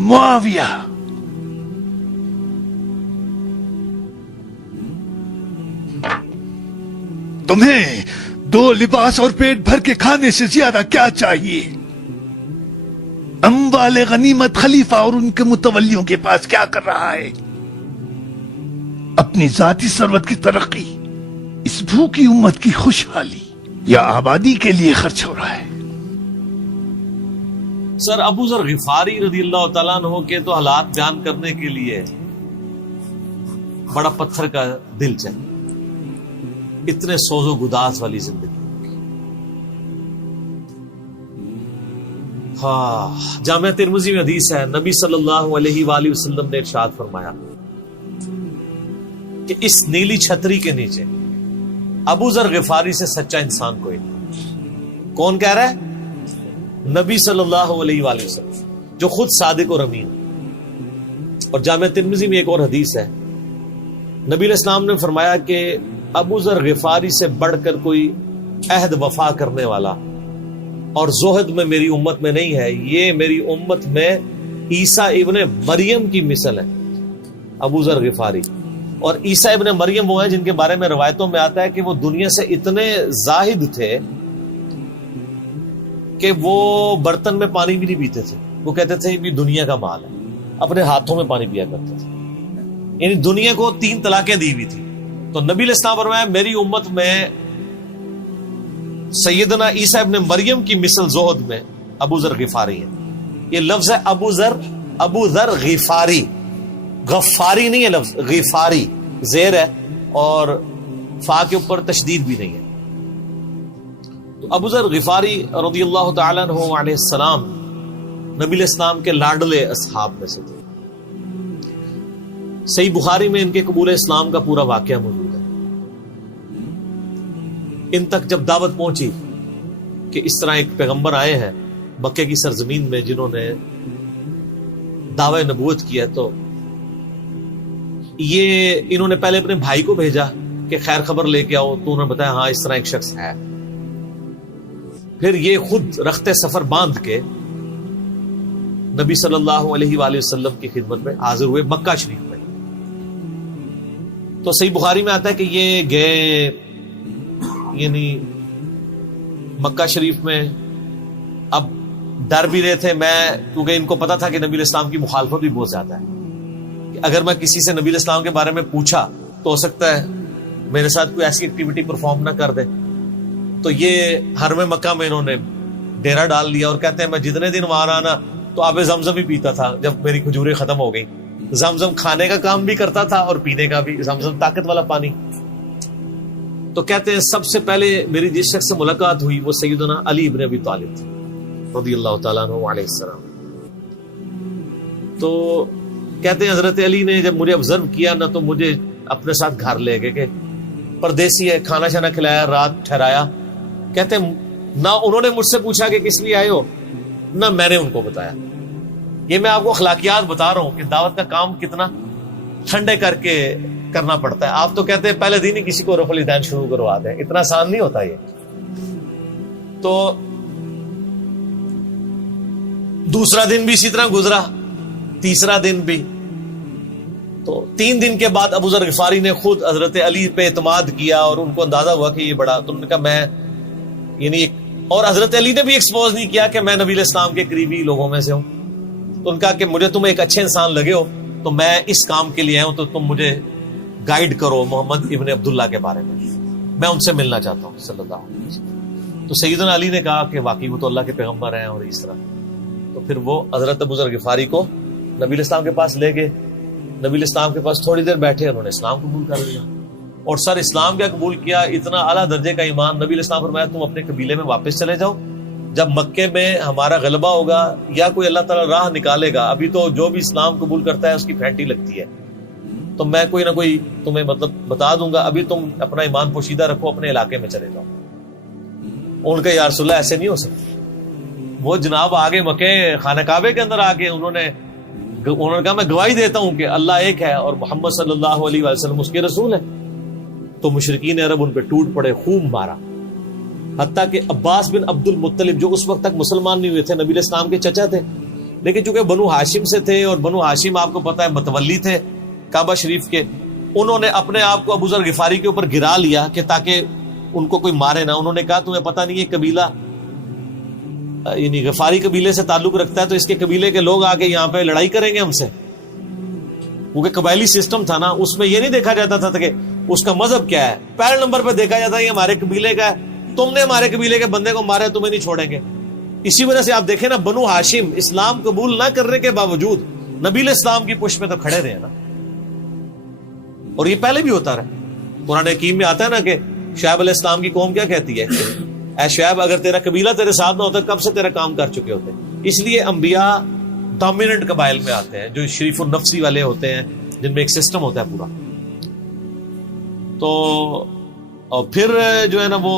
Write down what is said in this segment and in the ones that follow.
मुआविया, तुम्हें 2 लिबास और पेट भर के खाने से ज्यादा क्या चाहिए? अम्वाले गनीमत खलीफा और उनके मुतवल्लियों के पास क्या कर रहा है? अपनी जाती सरवत की तरक्की, इस भूखी उम्मत की खुशहाली या आबादी के लिए खर्च हो रहा है? सर अबू जर गिफारी रज़ियल्लाहु ताला अन्हु के तो हालात बयान करने के लिए बड़ा पत्थर का दिल चाहिए। इतने सोजो गुदास वाली जिंदगी। हाँ, जामिया तिर्मिज़ी में हदीस है, नबी सल्लल्लाहु अलैहि वसल्लम ने इरशाद फरमाया कि इस नीली छतरी के नीचे अबू जर गिफारी से सच्चा इंसान कोई नहीं। कौन कह रहा है? नबी सल्लल्लाहु अलैहि वसल्लम, जो खुद सादिक और अमीन। और जामिया तिर्मिज़ी में एक और हदीस है, नबी अलैहिस्सलाम ने फरमाया कि अबू जर गिफारी से बढ़कर कोई अहद वफा करने वाला और ज़ुहद में मेरी उम्मत में नहीं है। ये मेरी उम्मत में ईसा इब्ने मरियम की मिसल है, अबू जर गिफारी। और ईसा इब्ने मरियम वो है जिनके बारे में रवायतों में आता है कि वो दुनिया से इतने जाहिद थे कि वो बर्तन में पानी भी नहीं पीते थे। वो कहते थे ये दुनिया का माल है, अपने हाथों में पानी पिया करते थे। यानी दुनिया को 3 तलाकें दी हुई थी। तो नबी अलैहिस्सलाम फरमाया मेरी उम्मत में सैयदना ईसा इब्ने मरियम की मिसल ज़ुहद में अबू जर गिफारी है। ये लफ्ज है अबू जर गिफारी, गफ्फारी नहीं है लफ्ज, गिफारी जेर है और फा के ऊपर तशदीद भी नहीं है। तो अबू जर गिफारी रज़ियल्लाहु ताला अन्हु अलैहि सलाम नबी अलैहिस्सलाम के लाडले असहाब में से थे। सही बुखारी में इनके कबूल इस्लाम का पूरा वाकया मौजूद है। इन तक जब दावत पहुंची कि इस तरह एक पैगंबर आए हैं मक्के की सरजमीन में जिन्होंने दावा नबूवत किया, तो ये इन्होंने पहले अपने भाई को भेजा कि खैर खबर लेके आओ, तो उन्होंने बताया हाँ इस तरह एक शख्स है। फिर ये खुद रखते सफर बांध के नबी सल्लल्लाहु अलैहि वसल्लम की खिदमत में हाजिर हुए मक्का शरीफ में। तो सही बुखारी में आता है कि ये गए, यानी मक्का शरीफ में अब डर भी रहे थे, मैं क्योंकि इनको पता था कि नबी अलैहिस्सलाम की मुखालफत भी बहुत ज्यादा है कि अगर मैं किसी से नबी अलैहिस्सलाम के बारे में पूछा तो हो सकता है मेरे साथ कोई ऐसी एक्टिविटी परफॉर्म ना कर दे। तो ये हरम मक्का में इन्होंने डेरा डाल लिया और कहते हैं मैं जितने दिन वहां रहा ना तो आबे ज़मज़म ही पीता था। जब मेरी खजूरें खत्म हो गई, ज़मज़म खाने का काम भी करता था और पीने का भी, ज़मज़म ताकत वाला पानी। तो कहते हैं सबसे पहले मेरी जिस शख्स से मुलाकात हुई वो सैयदना अली इब्ने अबी तालिब थे रज़ियल्लाहु ताला अन्हु अलैहि सलाम। तो कहते हैं हजरत अली ने जब मुझे ऑब्जर्व किया ना तो मुझे अपने साथ घर ले गए कि परदेसी है, खाना शाना खिलाया, रात ठहराया। कहते ना उन्होंने मुझसे पूछा कि किस लिए आए हो, ना मैंने उनको बताया। ये मैं आपको अखलाकियात बता रहा हूं कि दावत का काम कितना ठंडे करके करना पड़ता है। आप तो कहते हैं पहले दिन ही किसी को रफुल ईदैन शुरू करवा दें, इतना आसान नहीं होता ये। तो दूसरा दिन भी इसी तरह गुजरा, तीसरा दिन भी। तो 3 दिन के बाद अबू जर गिफारी ने खुद हजरत अली पे एतमाद किया और उनको अंदाजा हुआ कि ये बड़ा, तो उन्होंने कहा मैं यानी, और हजरत अली ने भी एक्सपोज नहीं किया कि मैं नबी अलैहिस्सलाम के करीबी लोगों में से हूं। तो उनका कि मुझे तुम एक अच्छे इंसान लगे हो तो मैं इस काम के लिए आया हूं, तो तुम मुझे गाइड करो मोहम्मद इब्ने अब्दुल्लाह के बारे में, मैं उनसे मिलना चाहता हूं सल्लल्लाहु अलैहि वसल्लम। तो सैयदना अली ने कहा कि वाकई वो तो अल्लाह के पैगंबर हैं और इस तरह। तो फिर वो हजरत अबू जर गिफारी को नबी अलैहिस्सलाम के पास ले गए। नबी अलैहिस्सलाम के पास थोड़ी देर बैठे, उन्होंने इस्लाम कबूल कर लिया। और सर इस्लाम क्या कबूल किया, इतना आला दर्जे का ईमान। नबी अलैहिस्सलाम फरमाया तुम अपने कबीले में वापस चले जाओ, जब मक्के में हमारा गलबा होगा या कोई अल्लाह ताला राह निकालेगा, अभी तो जो भी इस्लाम कबूल करता है उसकी फैंटी लगती है, तो मैं कोई ना कोई तुम्हें मतलब बता दूंगा, अभी तुम अपना ईमान पोशीदा रखो, अपने इलाके में चले जाओ। उनका या रसूलल्लाह ऐसे नहीं हो सकता। वो जनाब आगे मक्के खाना काबे के अंदर आके उन्होंने कहा मैं गवाही देता हूं कि अल्लाह एक है और मोहम्मद सल्लल्लाहु अलैहि वसल्लम उसके रसूल है। तो मुशरिकीन अरब उन पे टूट पड़े, खूब मारा। हत्ता कि अब्बास बिन अब्दुल मुत्तलिब जो उस वक्त तक मुसलमान नहीं हुए थे, नबी इस्लाम के चचा थे, لیکن چونکہ بنو ہاشم سے تھے اور بنو ہاشم آپ کو پتا ہے متولی تھے کعبہ شریف کے، انہوں نے اپنے آپ کو ابو ذر غفاری کے اوپر گرا لیا کہ تاکہ ان کو کوئی مارے نہ. انہوں نے کہا تمہیں پتہ نہیں ہے قبیلہ یعنی غفاری قبیلے سے تعلق رکھتا ہے تو اس کے قبیلے کے لوگ آ کے یہاں پہ لڑائی کریں گے ہم سے. کیونکہ قبائلی سسٹم تھا نا، اس میں یہ نہیں دیکھا جاتا تھا کہ اس کا مذہب کیا ہے، پہلے نمبر پہ دیکھا جاتا ہے یہ ہمارے قبیلے کا ہے، تم نے ہمارے قبیلے کے بندے کو مارا ہے تمہیں نہیں چھوڑیں گے. اسی وجہ سے آپ دیکھیں نا بنو ہاشم اسلام قبول نہ کرنے کے باوجود نبی علیہ السلام کی پشت میں تو کھڑے رہے نا، اور یہ پہلے بھی ہوتا رہا. قرآن حکیم میں آتا ہے نا کہ شعیب علیہ السلام کی قوم کیا کہتی ہے، اے شعیب اگر تیرا قبیلہ تیرے ساتھ نہ ہوتا کب سے تیرا کام کر چکے ہوتے. اس لیے انبیاء ڈومیننٹ قبائل میں آتے ہیں جو شریف النفسی والے ہوتے ہیں، جن میں ایک سسٹم ہوتا ہے پورا. تو اور پھر جو ہے نا وہ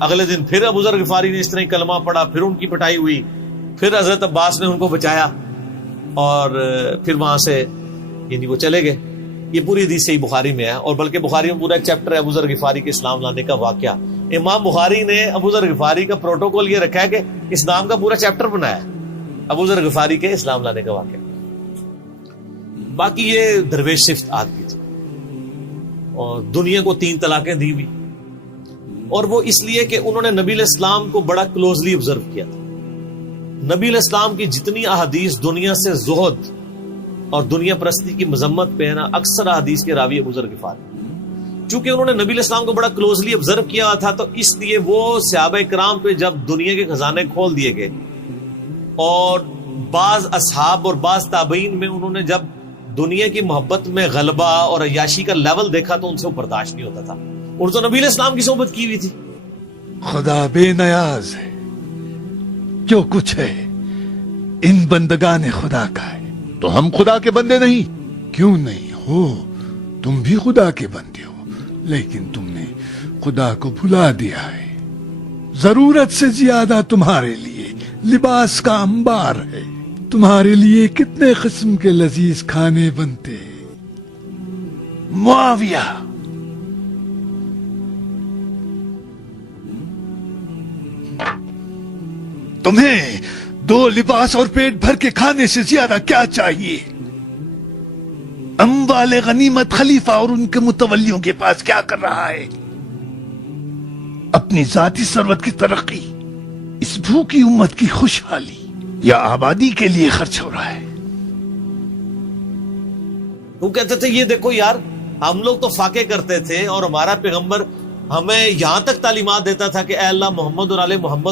اگلے دن پھر ابو ذر غفاری نے اس طرح کلمہ پڑھا، پھر ان کی پٹائی ہوئی، پھر حضرت عباس نے ان کو بچایا اور پھر وہاں سے یعنی وہ چلے گئے. یہ پوری حدیث صحیح بخاری میں ہے، اور بلکہ بخاری میں پورا ایک چیپٹر ہے ابو ذر غفاری کے اسلام لانے کا واقعہ. امام بخاری نے ابو ذر غفاری کا پروٹوکول یہ رکھا ہے کہ اسلام کا پورا چیپٹر بنایا ہے ابو ذر غفاری کے اسلام لانے کا واقعہ. باقی یہ درویش صفت آدمی تھی اور دنیا کو 3 طلاقیں دی ہوئی، اور وہ اس لیے کہ انہوں نے نبی علیہ السلام کو بڑا کلوزلی آبزرو کیا تھا. نبی علیہ السلام کی جتنی احادیث دنیا سے زہد اور دنیا پرستی کی مذمت پہ ہے نا، اکثر احادیث کے راوی ابو ذر غفاری. چونکہ انہوں نے نبی علیہ السلام کو بڑا کلوزلی آبزرو کیا تھا تو اس لیے وہ صحابہ کرام پہ جب دنیا کے خزانے کھول دیے گئے، اور بعض اصحاب اور بعض تابعین میں انہوں نے جب دنیا کی محبت میں غلبہ اور عیاشی کا لیول دیکھا تو ان سے وہ برداشت نہیں ہوتا تھا. اور تو نبی علیہ السلام کی صحبت کی ہوئی تھی. خدا بے نیاز ہے، جو کچھ ہے ان بندگان خدا کا ہے. تو ہم خدا کے بندے نہیں؟ کیوں نہیں ہو، تم بھی خدا کے بندے ہو، لیکن تم نے خدا کو بھلا دیا ہے. ضرورت سے زیادہ تمہارے لیے لباس کا انبار ہے، تمہارے لیے کتنے قسم کے لذیذ کھانے بنتے. معاویہ تمہیں 2 لباس اور پیٹ بھر کے کھانے سے زیادہ کیا چاہیے؟ اموال غنیمت خلیفہ اور ان کے متولیوں کے پاس کیا کر رہا ہے؟ اپنی ذاتی ثروت کی ترقی، اس بھوکی امت کی خوشحالی یا آبادی کے لیے خرچ ہو رہا ہے. وہ کہتے تھے یہ دیکھو یار، ہم لوگ تو فاقے کرتے تھے اور ہمارا پیغمبر ہمیں یہاں تک تعلیمات دیتا تھا کہ اے اللہ محمد اور آل محمد